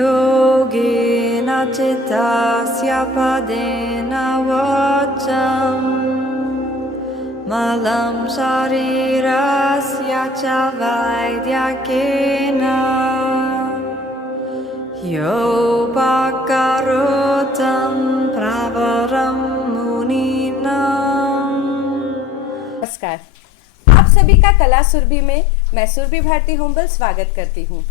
योगेन चित्तस्य पदेन वाचां मलं शरीरस्य च वैद्यकेन योपकरोतं प्रवरं मुनीनाम्। नमस्कार, आप सभी का कला सुरभि में मैं सुरभि भारती हुंबल स्वागत करती हूँ।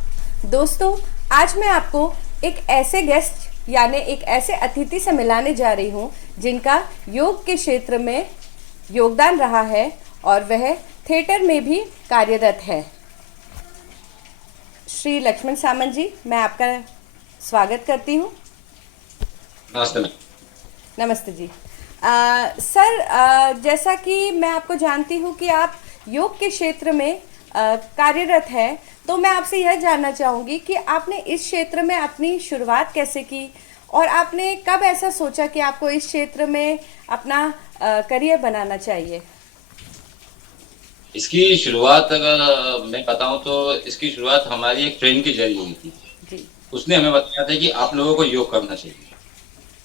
दोस्तों, आज मैं आपको एक ऐसे गेस्ट यानी एक ऐसे अतिथि से मिलाने जा रही हूँ जिनका योग के क्षेत्र में योगदान रहा है और वह थिएटर में भी कार्यरत है। श्री लक्ष्मण सामंत जी, मैं आपका स्वागत करती हूँ। नमस्ते। नमस्ते जी। सर, जैसा कि मैं आपको जानती हूँ कि आप योग के क्षेत्र में कार्यरत है, तो मैं आपसे यह जानना चाहूँगी कि आपने इस क्षेत्र में अपनी शुरुआत कैसे की और आपने कब ऐसा सोचा कि आपको इस क्षेत्र में अपना करियर बनाना चाहिए। इसकी शुरुआत अगर मैं बताऊं तो इसकी शुरुआत हमारी एक फ्रेंड के जरिए हुई थी जी। उसने हमें बताया था कि आप लोगों को योग करना चाहिए।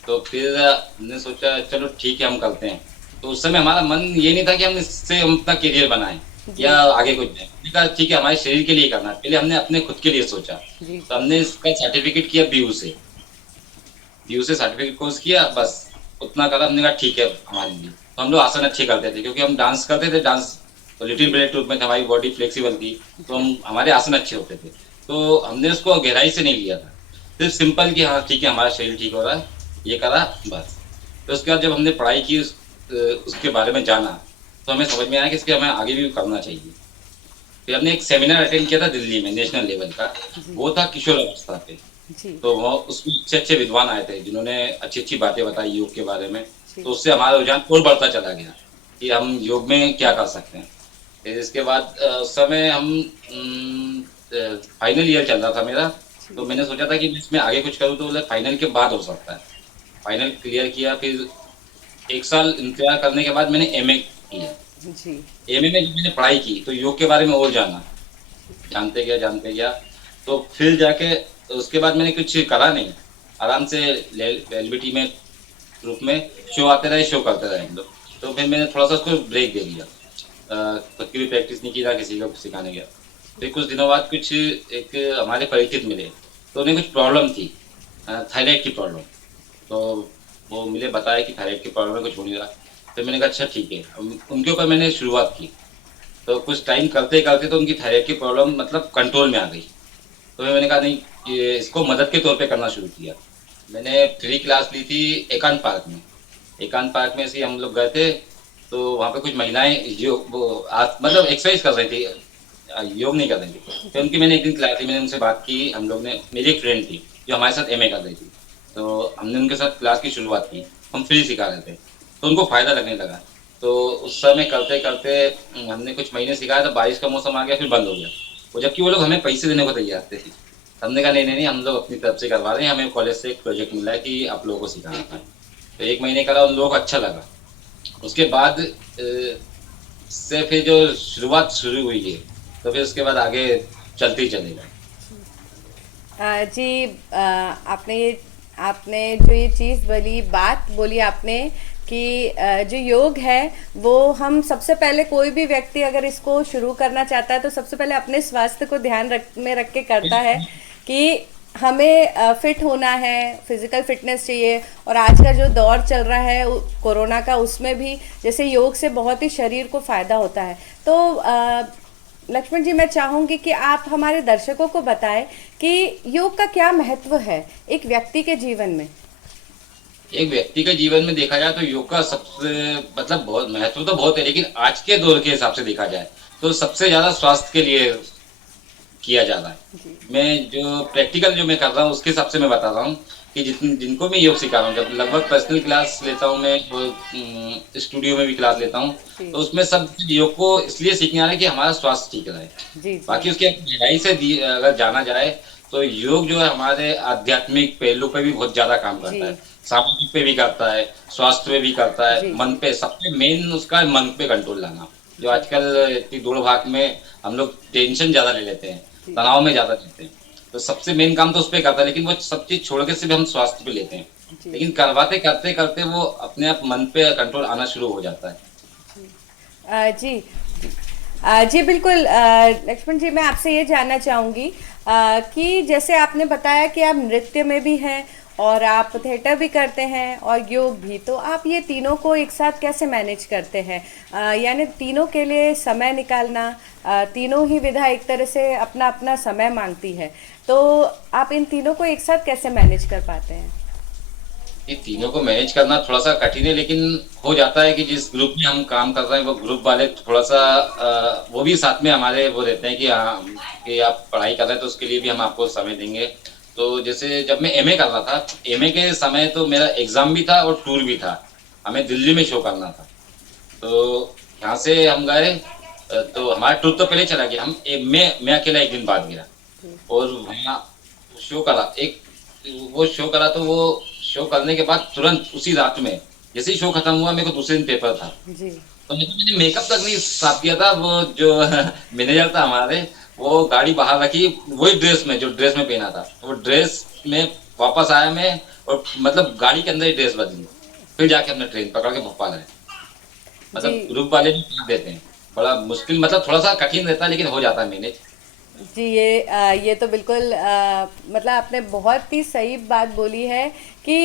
तो फिर हमने सोचा चलो ठीक है हम करते हैं। तो उस समय हमारा मन ये नहीं था कि हम इससे हम अपना करियर बनाएं या आगे कुछ जाए। हमने कहा ठीक है हमारे शरीर के लिए करना है। पहले हमने अपने खुद के लिए सोचा। तो हमने इसका सर्टिफिकेट किया बीयू से सर्टिफिकेट कोर्स किया, बस उतना करा। हमने कहा ठीक है हमारे लिए। तो हम लोग आसन अच्छे करते थे क्योंकि हम डांस करते थे। डांस तो लिटिल ब्लेड रूप में हमारी बॉडी फ्लेक्सिबल थी, तो हम हमारे आसन अच्छे होते थे। तो हमने उसको गहराई से नहीं लिया था, सिर्फ सिंपल कि हाँ ठीक है हमारा शरीर ठीक हो रहा है, ये करा बस। तो उसके बाद जब हमने पढ़ाई की उसके बारे में जाना तो हमें समझ में आया कि इसके हमें आगे भी करना चाहिए। फिर हमने एक सेमिनार अटेंड किया था दिल्ली में, नेशनल लेवल का। वो था किशोर अवस्था पे। तो वो उसमें अच्छे अच्छे विद्वान आए थे जिन्होंने अच्छी अच्छी बातें बताई योग के बारे में। तो उससे हमारा रुझान और बढ़ता चला गया कि हम योग में क्या कर सकते हैं। फिर इसके बाद उस समय हम फाइनल ईयर चल रहा था मेरा। तो मैंने सोचा था कि मैं इसमें आगे कुछ करूँ तो फाइनल के बाद हो सकता है। फाइनल क्लियर किया, फिर एक साल इंतजार करने के बाद मैंने एमए किया। एमए में जब मैंने पढ़ाई की तो योग के बारे में और जानते गया। तो फिर जाके उसके बाद मैंने कुछ करा नहीं, आराम से एलबीटी में ग्रुप में शो आते रहे, शो करते रहे हम लोग। तो फिर मैंने थोड़ा सा उसको ब्रेक दे दिया, खुद की भी प्रैक्टिस नहीं की, ना किसी को सिखाने गया। फिर कुछ दिनों बाद कुछ एक हमारे परिचित मिले, तो उन्हें कुछ प्रॉब्लम थी, थायराइड की प्रॉब्लम। तो वो मिले, बताया कि थायराइड की प्रॉब्लम है, कुछ हो नहीं रहा। फिर मैंने कहा अच्छा ठीक है, उनके ऊपर मैंने शुरुआत की। तो कुछ टाइम करते करते तो उनकी थायराइड की प्रॉब्लम मतलब कंट्रोल में आ गई। तो मैंने कहा नहीं, ये इसको मदद के तौर पे करना शुरू किया। मैंने फ्री क्लास ली थी एकांत पार्क में। एकांत पार्क में से हम लोग गए थे, तो वहाँ पे कुछ महिलाएं मतलब एक्सरसाइज कर रही थी, योग नहीं कर रही थी। तो उनकी मैंने एक दिन क्लास ली, मैंने उनसे बात की। हम लोग ने, मेरी एक फ्रेंड थी जो हमारे साथ एमए कर रही थी, तो हमने उनके साथ क्लास की शुरुआत की। हम फ्री सिखा रहे थे, तो उनको फ़ायदा लगने लगा। तो उस समय करते करते हमने कुछ महीने सिखाया, तो बारिश का मौसम आ गया, फिर बंद हो गया। और जबकि वो लोग हमें पैसे देने को तैयार थे। हमने कहा नहीं, हम लोग अपनी तरफ से करवा रहे हैं, हमें कॉलेज से एक प्रोजेक्ट मिला है कि आप लोगों को सिखाना है। तो एक महीने करा, उन लोगों को अच्छा लगा। उसके बाद से फिर जो शुरुआत शुरू हुई है, तो फिर उसके बाद आगे चलते ही चलेगा। जी, आपने जो ये चीज़ बात बोली आपने कि जो योग है वो हम सबसे पहले, कोई भी व्यक्ति अगर इसको शुरू करना चाहता है तो सबसे पहले अपने स्वास्थ्य को ध्यान में रख के करता है कि हमें फिट होना है, फिजिकल फिटनेस चाहिए। और आज का जो दौर चल रहा है कोरोना का, उसमें भी जैसे योग से बहुत ही शरीर को फ़ायदा होता है। तो लक्ष्मण जी, मैं चाहूँगी कि आप हमारे दर्शकों को बताएं कि योग का क्या महत्व है एक व्यक्ति के जीवन में। एक व्यक्ति के जीवन में देखा जाए तो योग का सबसे मतलब बहुत महत्व तो बहुत है, लेकिन आज के दौर के हिसाब से देखा जाए तो सबसे ज्यादा स्वास्थ्य के लिए किया जा रहा है। मैं जो प्रैक्टिकल जो मैं कर रहा हूँ उसके हिसाब से मैं बता रहा हूँ कि जिनको मैं योग सिखा रहा हूँ, जब लगभग पर्सनल क्लास लेता हूँ मैं, स्टूडियो में भी क्लास लेता हूँ, तो उसमें सब योग को इसलिए सीखने आ रहे हैं कि हमारा स्वास्थ्य ठीक रहे। बाकी उसके गहराई से अगर जाना जाए तो योग जो है हमारे आध्यात्मिक पहलू पे भी बहुत ज्यादा काम करता है, सामाजिक पे भी करता है, स्वास्थ्य पे भी करता है, मन पे। सबसे मेन उसका मन पे कंट्रोल लाना। जो आजकल इतनी दौड़ भाग में हम लोग टेंशन ज्यादा ले लेते हैं, तनाव में ज्यादा रहते हैं। तो सबसे मेन काम तो उस पे करता है, लेकिन वो सब चीज छोड़ के सिर्फ हम स्वास्थ्य पे लेते हैं। जी लेकिन करवाते करते करते वो अपने आप मन पे कंट्रोल आना शुरू हो जाता है। जी जी बिल्कुल लक्ष्मण जी, मैं आपसे ये जानना चाहूँगी कि जैसे आपने बताया कि आप नृत्य में भी हैं और आप थिएटर भी करते हैं और योग भी, तो आप ये तीनों को एक साथ कैसे मैनेज करते हैं? यानी तीनों के लिए समय निकालना, तीनों ही विधा एक तरह से अपना अपना समय मांगती है, तो आप इन तीनों को एक साथ कैसे मैनेज कर पाते हैं? ये तीनों को मैनेज करना थोड़ा सा कठिन है, लेकिन हो जाता है कि जिस ग्रुप में हम काम कर रहे हैं वो ग्रुप वाले थोड़ा सा वो भी साथ में हमारे वो रहते हैं कि हाँ कि आप पढ़ाई कर रहे हैं तो उसके लिए भी हम आपको समय देंगे। तो जैसे जब मैं एमए कर रहा था, एमए के समय तो मेरा एग्जाम भी था और टूर भी था, हमें दिल्ली में शो करना था। तो यहाँ से हम गए, तो हमारा टूर तो पहले चला गया, मैं अकेला एक दिन बाद गया और वहाँ शो करा। एक वो शो करा तो वो शो करने के बाद तुरंत उसी रात में जैसे ही शो खत्म हुआ, मेरे को दूसरे दिन पेपर था। जी तो मैंने मेकअप तक नहीं साफ किया था। वो जो मैनेजर था हमारे, वो गाड़ी बाहर रखी वही ड्रेस में जो ड्रेस में पहना था, वो ड्रेस में वापस आया मैं, और मतलब गाड़ी के अंदर ही ड्रेस बदली, फिर जाके हमने ट्रेन पकड़ के भोपाल आए। जी मतलब ग्रुप वाले भी साथ देते हैं, बड़ा मुश्किल मतलब थोड़ा सा कठिन रहता है, लेकिन हो जाता है मैनेज। जी ये तो बिल्कुल मतलब आपने बहुत ही सही बात बोली है कि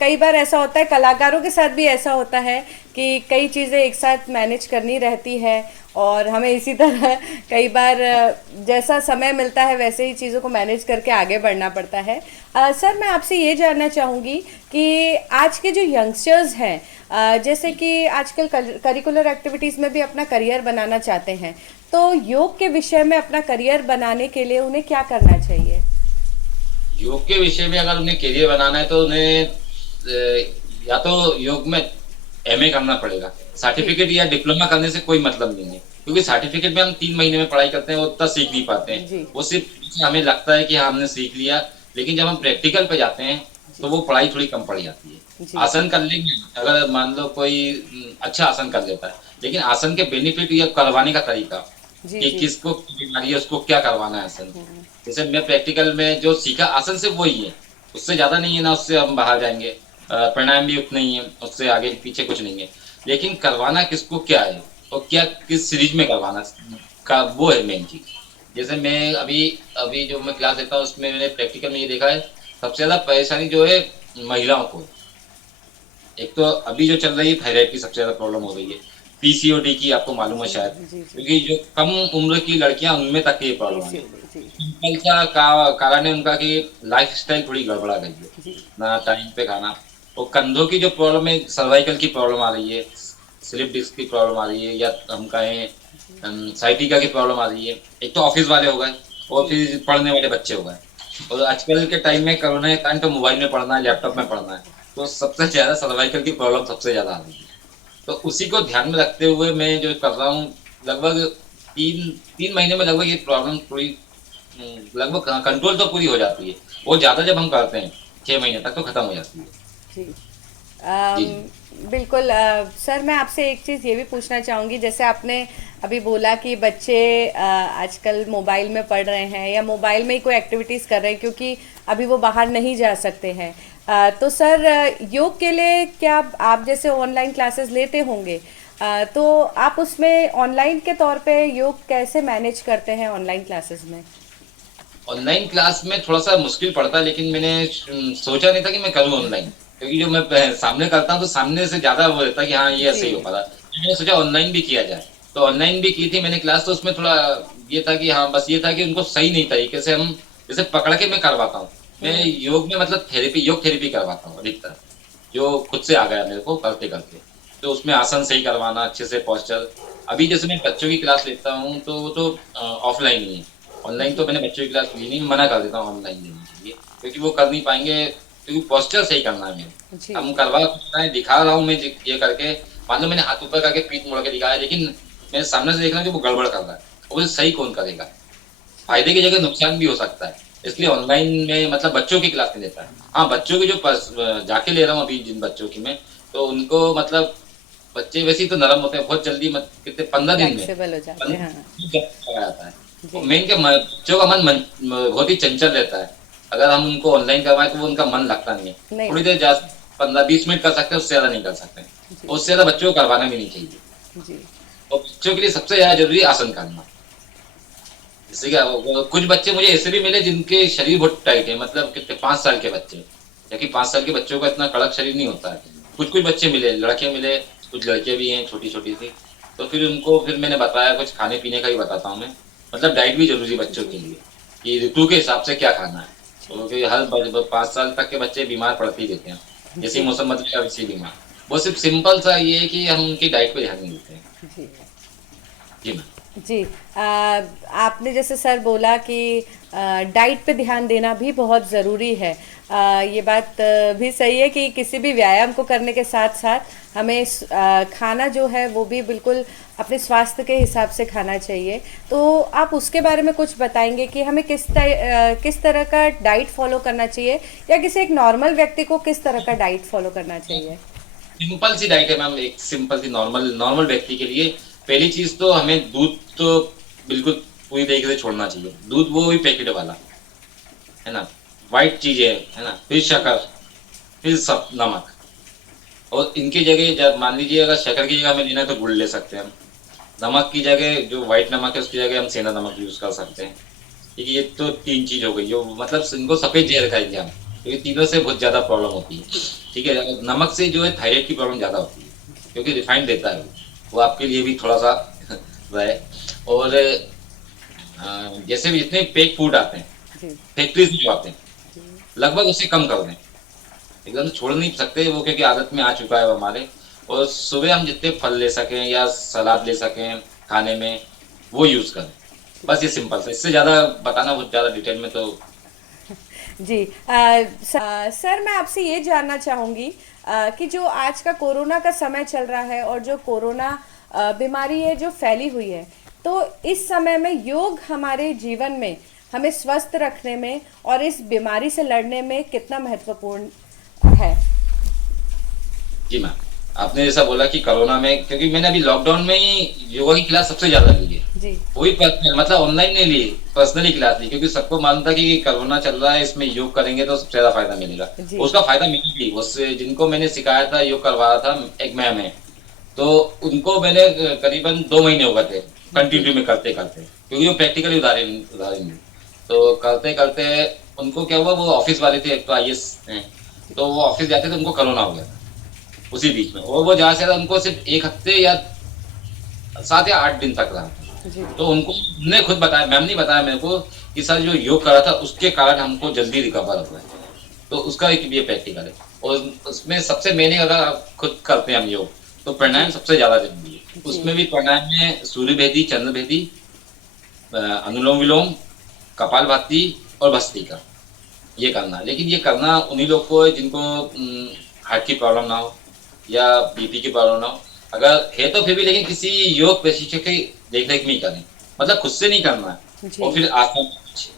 कई बार ऐसा होता है, कलाकारों के साथ भी ऐसा होता है कि कई चीज़ें एक साथ मैनेज करनी रहती है और हमें इसी तरह कई बार जैसा समय मिलता है वैसे ही चीज़ों को मैनेज करके आगे बढ़ना पड़ता है। सर, मैं आपसे ये जानना चाहूँगी कि आज के जो यंगस्टर्स हैं, जैसे कि आजकल करिकुलर एक्टिविटीज़ में भी अपना करियर बनाना चाहते हैं, तो योग के विषय में अपना करियर बनाने के लिए उन्हें क्या करना चाहिए? योग के विषय में अगर उन्हें करियर बनाना है तो उन्हें या तो योग में एमए करना पड़ेगा। सर्टिफिकेट या डिप्लोमा करने से कोई मतलब नहीं है, क्योंकि सर्टिफिकेट में हम 3 महीने में पढ़ाई करते हैं, वो उतना सीख नहीं पाते हैं। वो सिर्फ हमें लगता है कि हाँ हमने सीख लिया, लेकिन जब हम प्रैक्टिकल पे जाते हैं तो वो पढ़ाई थोड़ी कम पड़ जाती है। आसन कर लेंगे, अगर मान लो कोई अच्छा आसन कर लेता है, लेकिन आसन के बेनिफिट या करवाने का तरीका कि किसको बीमारी है उसको क्या करवाना है आसन। जैसे मैं प्रैक्टिकल में जो सीखा आसन से वही है, उससे ज्यादा नहीं है ना, उससे हम बाहर जाएंगे। प्राणायाम भी उतना ही है, उससे आगे पीछे कुछ नहीं है। लेकिन करवाना किसको क्या है और क्या किस सीरीज में करवाना का, वो है मेन चीज। जैसे मैं अभी अभी जो मैं क्लास लेता हूँ उसमें मैंने प्रैक्टिकल में ये देखा है, सबसे ज्यादा परेशानी जो है महिलाओं को। एक तो अभी जो चल रही है थायराइड की सबसे ज्यादा प्रॉब्लम हो रही है, पीसीओडी की आपको मालूम है शायद, क्योंकि जो कम उम्र की लड़कियां उनमें तक ये प्रॉब्लम है। सिंपल सा कारण है उनका कि लाइफ स्टाइल थोड़ी गड़बड़ा गई है, ना टाइम पे खाना। और कंधों की जो प्रॉब्लम है, सर्वाइकल की प्रॉब्लम आ रही है, स्लिप डिस्क की प्रॉब्लम आ रही है, या हम कहें साइटिका की प्रॉब्लम आ रही है। एक तो ऑफिस वाले हो गए और फिर पढ़ने वाले बच्चे हो गए, और आजकल के टाइम में कोरोना के टाइम तो मोबाइल में पढ़ना है, लैपटॉप में पढ़ना है, तो सबसे ज्यादा सर्वाइकल की प्रॉब्लम सबसे ज्यादा आ रही है। तो उसी को ध्यान में रखते हुए मैं जो कर रहा हूँ, लगभग तीन महीने में लगभग ये प्रॉब्लम पूरी लगभग कंट्रोल तो पूरी हो जाती है। वो ज्यादा जब हम करते हैं 6 महीने तक तो खत्म हो जाती है। जी जी बिल्कुल। सर, मैं आपसे एक चीज़ ये भी पूछना चाहूँगी, जैसे आपने अभी बोला कि बच्चे आजकल मोबाइल में पढ़ रहे हैं या मोबाइल में ही कोई एक्टिविटीज़ कर रहे हैं क्योंकि अभी वो बाहर नहीं जा सकते हैं, तो सर योग के लिए क्या आप जैसे ऑनलाइन क्लासेस लेते होंगे, तो आप उसमें ऑनलाइन के तौर पे योग कैसे मैनेज करते हैं ऑनलाइन क्लासेस में? ऑनलाइन क्लास में थोड़ा सा मुश्किल पड़ता है, लेकिन मैंने सोचा नहीं था कि मैं करूँ ऑनलाइन, क्योंकि जो मैं सामने करता हूँ तो सामने से ज्यादा वो रहता है कि हाँ ये ऐसे ही हो पाता। मैंने सोचा ऑनलाइन भी किया जाए, तो ऑनलाइन भी की थी मैंने क्लास। तो उसमें थोड़ा ये था कि हाँ बस ये था कि उनको सही नहीं तरीके से हम जैसे पकड़ के मैं करवाता हूँ। मैं योग में मतलब योग थेरेपी करवाता हूँ अधिकतर, जो खुद से आ गया मेरे को करते करते। तो उसमें आसन सही करवाना, अच्छे से पोस्चर। अभी जैसे मैं बच्चों की क्लास लेता हूँ तो वो तो ऑफलाइन ही है, ऑनलाइन तो मैंने बच्चों की क्लास ली नहीं, मना कर देता हूँ ऑनलाइन लेने के लिए, क्योंकि वो कर नहीं पाएंगे, क्योंकि पोस्चर सही करना है मेरे। हम करवा सकते हैं, दिखा रहा हूँ मैं ये करके, मान लो मैंने हाथ ऊपर करके पीठ मोड़ के दिखाया, लेकिन मैं सामने से देख रहा हूँ कि वो गड़बड़ कर रहा है, वो सही कौन करेगा। फायदे की जगह नुकसान भी हो सकता है, इसलिए ऑनलाइन में मतलब बच्चों की क्लास में देता है। हाँ, बच्चों की जो जाके ले रहा हूँ अभी जिन बच्चों की मैं, तो उनको मतलब बच्चे वैसे ही तो नरम होते हैं बहुत जल्दी, कितने 15 दिन में फ्लेक्सिबल हो जाते हैं। जाता है। मेन के बच्चों का बहुत ही चंचल रहता है। अगर हम उनको ऑनलाइन करवाएं तो वो उनका मन लगता नहीं है। नहीं। थोड़ी देर 15-20 मिनट कर सकते हैं, उससे ज्यादा नहीं कर सकते। उससे ज्यादा बच्चों को करवाना भी नहीं चाहिए। जी और बच्चों के लिए सबसे ज्यादा जरूरी है आसन करना। जैसे क्या कुछ बच्चे मुझे ऐसे भी मिले जिनके शरीर बहुत टाइट है, मतलब कितने 5 साल के बच्चे, जबकि 5 साल के बच्चों का इतना कड़क शरीर नहीं होता है। कुछ कुछ बच्चे मिले, लड़के मिले, कुछ लड़के भी हैं छोटी छोटी सी। तो फिर उनको फिर मैंने बताया, कुछ खाने पीने का भी बताता हूँ मैं, मतलब डाइट भी जरूरी है बच्चों के लिए कि ऋतु के हिसाब से क्या खाना है। क्योंकि हर 5 साल तक के बच्चे बीमार पड़ते ही रहते हैं, जैसे मौसम बदलेगा वैसे बीमार। वो सिर्फ सिंपल सा ये है कि हम उनकी डाइट पे ध्यान नहीं देते हैं। जी जी मैम। जी। आपने जैसे सर बोला कि डाइट पे ध्यान देना भी बहुत ज़रूरी है। ये बात भी सही है कि किसी भी व्यायाम को करने के साथ साथ हमें खाना जो है वो भी बिल्कुल अपने स्वास्थ्य के हिसाब से खाना चाहिए। तो आप उसके बारे में कुछ बताएंगे कि हमें किस तरह का डाइट फॉलो करना चाहिए, या किसी एक नॉर्मल व्यक्ति को किस तरह का डाइट फॉलो करना चाहिए? सिंपल सी डाइट है मैम, एक सिंपल सी नॉर्मल नॉर्मल व्यक्ति के लिए। पहली चीज तो हमें दूध तो बिल्कुल पूरी तरीके से छोड़ना चाहिए। दूध वो भी पैकेट वाला, है ना, वाइट चीजें, है ना, फिर शक्कर, फिर सब नमक। और इनकी जगह जब मान लीजिए अगर शक्कर की जगह हमें लेना है तो गुड़ ले सकते हैं हम। नमक की जगह जो व्हाइट नमक है उसकी जगह हम सेंधा नमक यूज कर सकते हैं। ठीक है, ये तो 3 चीज हो गई जो मतलब इनको सफेद जहर खाएंगे हम, क्योंकि तीनों से बहुत ज्यादा प्रॉब्लम होती है। ठीक है, नमक से जो है थायराइड की प्रॉब्लम ज्यादा होती है, क्योंकि रिफाइंड देता है वो आपके लिए भी थोड़ा सा रहे। और जैसे भी जितने पेक फूड आते हैं फैक्ट्री से जो आते हैं, लगभग उसे कम कर दें। एकदम छोड़ नहीं सकते वो, क्योंकि आदत में आ चुका है वो हमारे। और सुबह हम जितने फल ले सकें या सलाद ले सकें खाने में, वो यूज करें। बस ये सिंपल है, इससे ज्यादा बताना बहुत ज्यादा डिटेल में तो। जी। सर मैं आपसे ये जानना चाहूँगी कि जो आज का कोरोना का समय चल रहा है और जो कोरोना बीमारी है जो फैली हुई है, तो इस समय में योग हमारे जीवन में हमें स्वस्थ रखने में और इस बीमारी से लड़ने में कितना महत्वपूर्ण है? जी मैम, आपने जैसा बोला कि कोरोना में, क्योंकि मैंने अभी लॉकडाउन में ही योगा की क्लास सबसे ज्यादा ली है। जी वही पर्सनल, मतलब ऑनलाइन नहीं ली, पर्सनली क्लास ली, क्योंकि सबको मालूम था कि कोरोना चल रहा है, इसमें योग करेंगे तो सबसे ज्यादा फायदा मिलेगा। जी। उसका फायदा मिला भी। उससे जिनको मैंने सिखाया था, योग करवाया था एक मैम में, तो उनको मैंने करीबन 2 महीने हो गए थे कंटिन्यू में करते करते, क्योंकि वो प्रैक्टिकली उदाहरण उदाहरण तो करते करते उनको क्या हुआ, वो ऑफिस वाले थे, एक तो IAS हैं, तो वो ऑफिस जाते थे, उनको कोरोना हो गया था उसी बीच में। और वो जहाँ से उनको सिर्फ 1 हफ्ते या 7 या 8 दिन तक रहा। तो उनको ने खुद बताया, मैम ने बताया मेरे को कि सर जो योग करा था उसके कारण हमको जल्दी रिकवर हुआ है। तो उसका एक ये प्रैक्टिकल है। और उसमें सबसे मेन, अगर आप खुद करते हैं हम योग, तो प्राणायाम सबसे ज्यादा जरूरी है। उसमें भी प्राणायाम में सूर्य भेदी, चंद्र भेदी, अनुलोम विलोम, कपालभाति और भस्त्रिका, ये करना। लेकिन ये करना उन्हीं लोग को है जिनको हार्ट की प्रॉब्लम ना हो या BP की प्रॉब्लम ना हो। अगर है तो फिर भी, लेकिन किसी योग प्रशिक्षक की देख रेख में ही करें, मतलब खुद से नहीं करना है। और फिर आसन,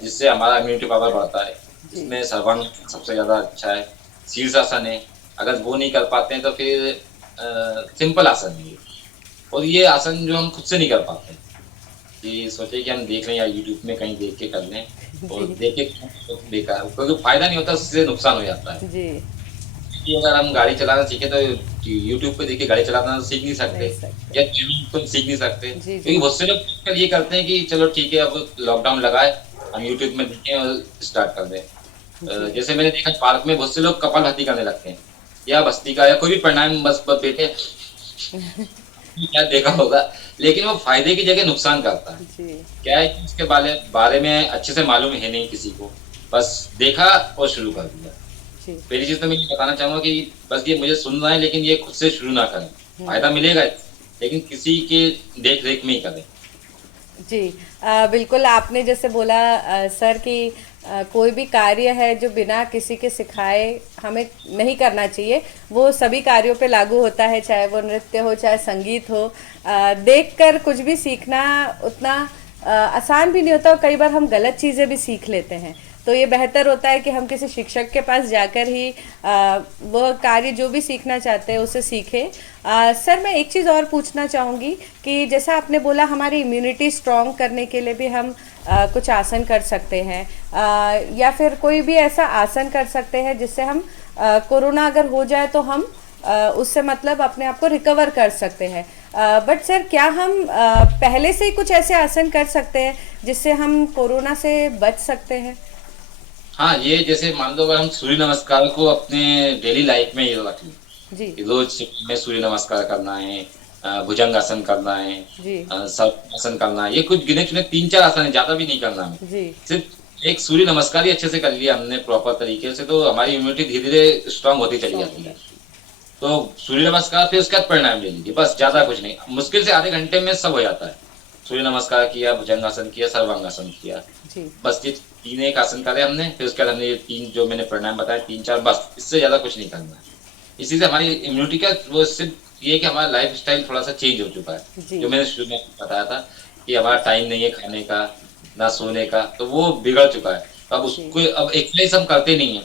जिससे हमारा इम्यूनिटी पावर बढ़ता है। इसमें सर्वांग सबसे ज्यादा अच्छा है, शीर्षासन है। अगर वो नहीं कर पाते हैं तो फिर सिंपल आसन है। और ये आसन जो हम खुद से नहीं कर पाते कि सोचे कि हम देख लें या यूट्यूब में कहीं देख के कर लें, और देख के तो बेकार, क्योंकि फायदा नहीं होता, उससे नुकसान हो जाता है। जी। कि अगर हम गाड़ी चलाना सीखे तो यूट्यूब पे देख के गाड़ी चलाना तो सीख नहीं सकते, या तो सीख नहीं सकते, क्योंकि बहुत से लोग ये करते हैं कि चलो ठीक है अब लॉकडाउन लगा है, हम यूट्यूब में देखें और स्टार्ट कर दें। जैसे मैंने देखा पार्क में बहुत से लोग कपालभाति करने लगते हैं, या भस्त्रिका, या कोई भी प्राणायाम, बस बैठे क्या देखा होगा। लेकिन वो फायदे की जगह नुकसान करता है। क्या है कि उसके बारे में अच्छे से मालूम है नहीं किसी को, बस देखा और शुरू कर दिया। पहली चीज तो मैं ये बताना चाहूंगा कि बस ये मुझे सुनना है, लेकिन ये खुद से शुरू ना करें। फायदा मिलेगा लेकिन किसी के देख रेख में ही करें। जी बिल्कुल, आपने जैसे बोला सर कि कोई भी कार्य है जो बिना किसी के सिखाए हमें नहीं करना चाहिए, वो सभी कार्यों पे लागू होता है, चाहे वो नृत्य हो चाहे संगीत हो। देखकर कुछ भी सीखना उतना आसान भी नहीं होता, और कई बार हम गलत चीज़ें भी सीख लेते हैं। तो ये बेहतर होता है कि हम किसी शिक्षक के पास जाकर ही वह कार्य जो भी सीखना चाहते हैं उसे सीखें। सर, मैं एक चीज़ और पूछना चाहूँगी कि जैसा आपने बोला हमारी इम्यूनिटी स्ट्रॉन्ग करने के लिए भी हम कुछ आसन कर सकते हैं, या फिर कोई भी ऐसा आसन कर सकते हैं जिससे हम कोरोना अगर हो जाए तो हम उससे मतलब अपने आप को रिकवर कर सकते हैं। बट सर, क्या हम पहले से ही कुछ ऐसे आसन कर सकते हैं जिससे हम कोरोना से बच सकते हैं? हाँ, ये जैसे मान लो अगर हम सूर्य नमस्कार को अपने डेली लाइफ में ये रख लें जी कि रोज में सूर्य नमस्कार करना है, भुजंगासन करना है, जी सर्वासन करना है, ये कुछ गिने चुने 3-4 आसन है, ज्यादा भी नहीं करना हमें। जी सिर्फ एक सूर्य नमस्कार ही अच्छे से कर लिया हमने प्रॉपर तरीके से, तो हमारी इम्यूनिटी धीरे धीरे स्ट्रांग होती चली जाती है। तो सूर्य नमस्कार फिर उसके बाद प्राणायाम ले लीजिए, बस ज्यादा कुछ नहीं, मुश्किल से आधे घंटे में सब हो जाता है। सूर्य नमस्कार किया, भुजंगासन किया, सर्वांगासन किया, जी बस ये 3 एक आसन करे हमने, फिर उसके बाद हमने ये 3 जो मैंने प्राणायाम बताया 3-4, बस इससे ज्यादा कुछ नहीं करना है। इसी से हमारी इम्यूनिटी का वो सिर्फ ये कि हमारा लाइफ स्टाइल थोड़ा सा चेंज हो चुका जी। है, जो मैंने शुरू में बताया था कि हमारा टाइम नहीं है खाने का ना सोने का, तो वो बिगड़ चुका है। तो अब उसको अब एक्सरसाइज हम करते नहीं है,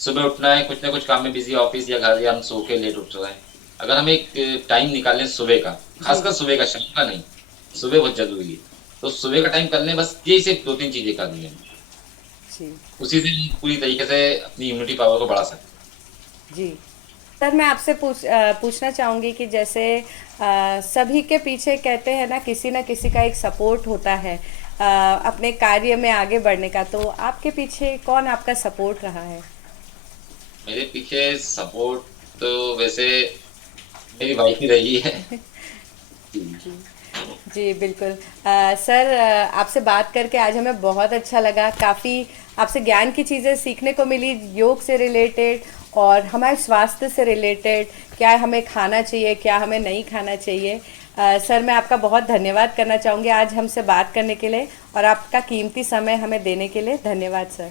सुबह उठना है, कुछ ना कुछ काम में बिजी, ऑफिस या घर, या हम सो के लेट उठ रहे हैं। अगर हम एक टाइम निकालें सुबह का, खासकर सुबह का, शाम का नहीं, सुबह बहुत जरूरी है, तो सुबह का टाइम कर लें, बस यही सिर्फ 2-3 चीजें करनी है, जी उसी से हम पूरी तरीके से अपनी इम्यूनिटी पावर को बढ़ा सकते जी। सर, मैं आपसे पूछना चाहूँगी कि जैसे सभी के पीछे कहते हैं ना किसी का एक सपोर्ट होता है अपने कार्य में आगे बढ़ने का, तो आपके पीछे कौन आपका सपोर्ट रहा है? हैं। मेरे पीछे सपोर्ट तो वैसे मेरी वाइफ ही रही है। जी बिल्कुल। सर, आपसे बात करके आज हमें बहुत अच्छा लगा, काफ़ी आपसे ज्ञान की चीज़ें सीखने को मिली, योग से रिलेटेड और हमारे स्वास्थ्य से रिलेटेड, क्या हमें खाना चाहिए, क्या हमें नहीं खाना चाहिए। सर, मैं आपका बहुत धन्यवाद करना चाहूँगी आज हमसे बात करने के लिए, और आपका कीमती समय हमें देने के लिए धन्यवाद सर।